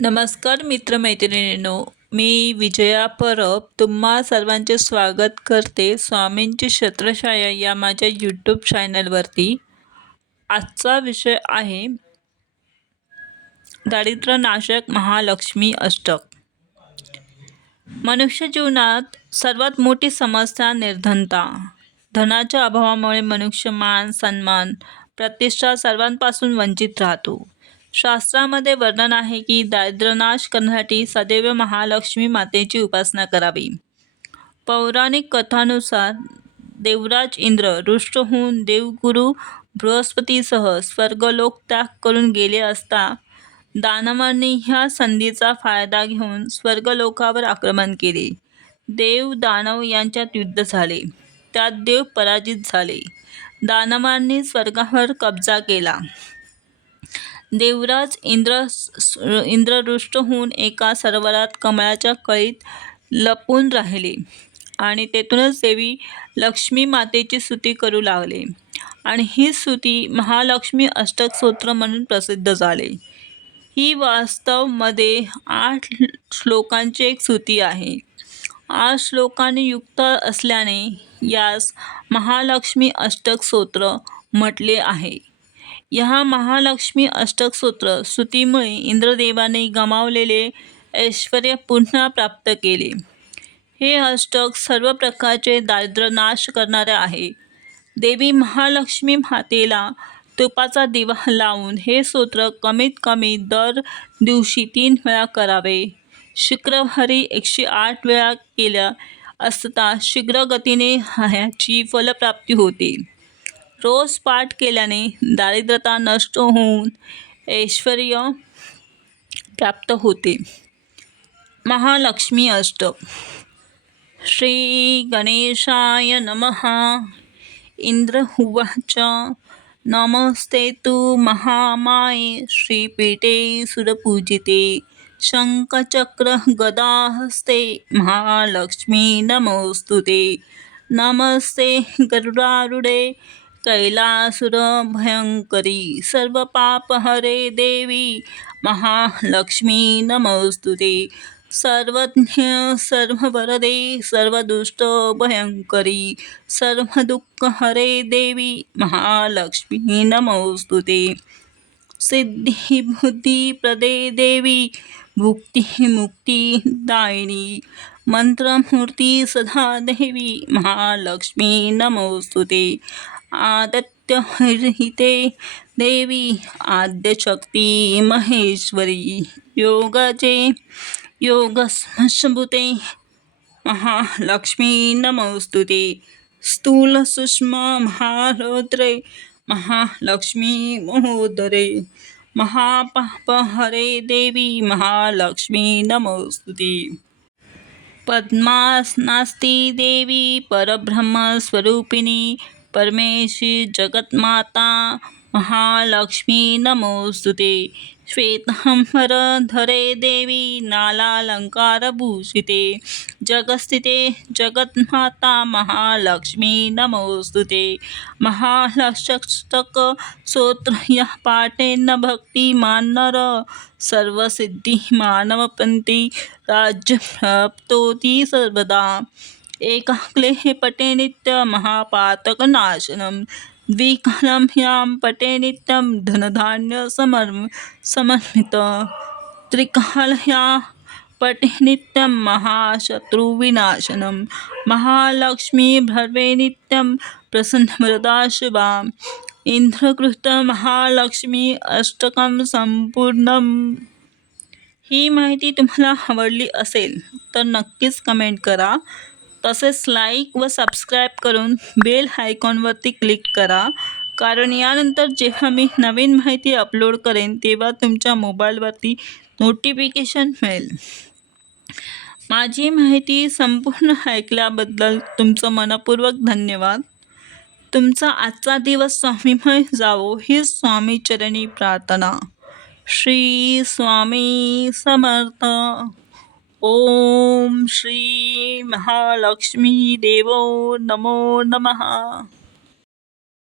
नमस्कार मित्रमैत्रिणींनो. मी विजया परब. तुम्हा सर्वांचे स्वागत करते स्वामींची छत्रछाया या माझ्या यूट्यूब चॅनलवरती आजचा विषय आहे दारिद्र्यनाशक महालक्ष्मी अष्टक. मनुष्य जीवनात सर्वात मोठी समस्या निर्धनता. धनाच्या अभावामुळे मनुष्य मान सन्मान प्रतिष्ठा सर्वांपासून वंचित राहतो. शास्त्रामध्ये वर्णन आहे की दारिद्र्यनाश करण्यासाठी सदैव महालक्ष्मी मातेची उपासना करावी. पौराणिक कथानुसार देवराज इंद्र रुष्ट होऊन देवगुरू बृहस्पतीसह स्वर्गलोक त्याग करून गेले असता दानवांनी ह्या संधीचा फायदा घेऊन स्वर्गलोकावर आक्रमण केले. देव दानव यांच्यात युद्ध झाले. त्यात देव पराजित झाले. दानवांनी स्वर्गावर कब्जा केला. देवराज इंद्र इंद्ररुष्ट होऊन एका सरोवरात कमळाच्या कळीत लपून राहिले आणि तेथूनच देवी लक्ष्मी मातेची स्तुती करू लागले. आणि ही स्तुती महालक्ष्मी अष्टक स्तोत्र म्हणून प्रसिद्ध झाले. ही वास्तवमध्ये आठ श्लोकांची एक स्तुती आहे. आठ श्लोकांनी युक्त असल्याने यास महालक्ष्मी अष्टक स्तोत्र म्हटले आहे. या महालक्ष्मी अष्टक सूत्र स्तुतीमुळे इंद्रदेवाने गमावलेले ऐश्वर पुन्हा प्राप्त केले. हे अष्टक सर्व प्रकारचे दारिद्र्य नाश करणारे आहे. देवी महालक्ष्मी मातेला तुपाचा दिवा लावून हे सूत्र कमीत कमी दर दिवशी तीन वेळा करावे. शुक्रवारी एकशे आठ वेळा केल्या असता शीघ्रगतीने ह्याची फलप्राप्ती होते. रोज पाठ केल्याने दारिद्रता नष्ट होऊन ऐश्वर प्राप्त होते. महालक्ष्मी अष्टक श्री गणेशाय नमः. इंद्र उवाच. नमस्ते तु महामाये. श्रीपीठे सुरपूजिते. शङ्खचक्र गदाहस्ते. महालक्ष्मी नमोस्तुते नमस्ते गरुडारुडे. कैलासुर भयंकरी सर्व पाप हरे देवी महालक्ष्मी नमोस्तुते सर्वज्ञ सर्ववरदे सर्वदुष्ट भयंकरी सर्व दुःख हरे देवी महालक्ष्मी नमोस्तुते सिद्धी बुद्धी प्रदे देवी भुक्ती मुक्ती दायिनी मंत्रमूर्ती सदा देवी महालक्ष्मी आदत्य हरिते देवी आद्यशक्ती महेश्वरी योगाचे योगस्मशभूते महालक्ष्मी नमोस्तुते स्थूल सूक्ष्म महारौद्रे महालक्ष्मी महोदरे महापाप देवी महालक्ष्मी नमोस्तुते। पद्मासनास्ती देवी परब्रह्मस्वरूपिणी परमेशी जगत्माता महालक्ष्मी नमोस्तुते धरे देवी नालालङ्कारभूषिते। जगस्थिते जगन्माता महालक्ष्मी नमोस्तुते महालक्षक स्तोत्र पाठेन भक्तिमान्नर नर। सर्वसिद्धी राज्य सर्वदा। एकाक्ले पटे नित्यं महापातकनाशनं द्विकालं ह्यां पटे नित्यं धनधान्य समर्म समर्मित त्रिकालह्या पटे नित्यं महाशत्रुविनाशनं महालक्ष्मीभर्वे नित्यं प्रसन्नवरदा शिवा इंद्रकृत अष्टकं संपूर्णम। ही माहिती तुम्हाला आवडली असेल तर नक्कीच कमेंट करा. तसेच लाईक व सबस्क्राईब करून बेल आयकॉनवरती क्लिक करा. कारण यानंतर जेव्हा मी नवीन माहिती अपलोड करेन तेव्हा तुमच्या मोबाईलवरती नोटिफिकेशन मिळेल. माझी माहिती संपूर्ण ऐकल्याबद्दल तुमचं मनपूर्वक धन्यवाद. तुमचा आजचा दिवस स्वामीमय जावो ही स्वामीचरणी प्रार्थना. श्री स्वामी समर्थ. ओम श्री महालक्ष्मी देवो नमो नमः.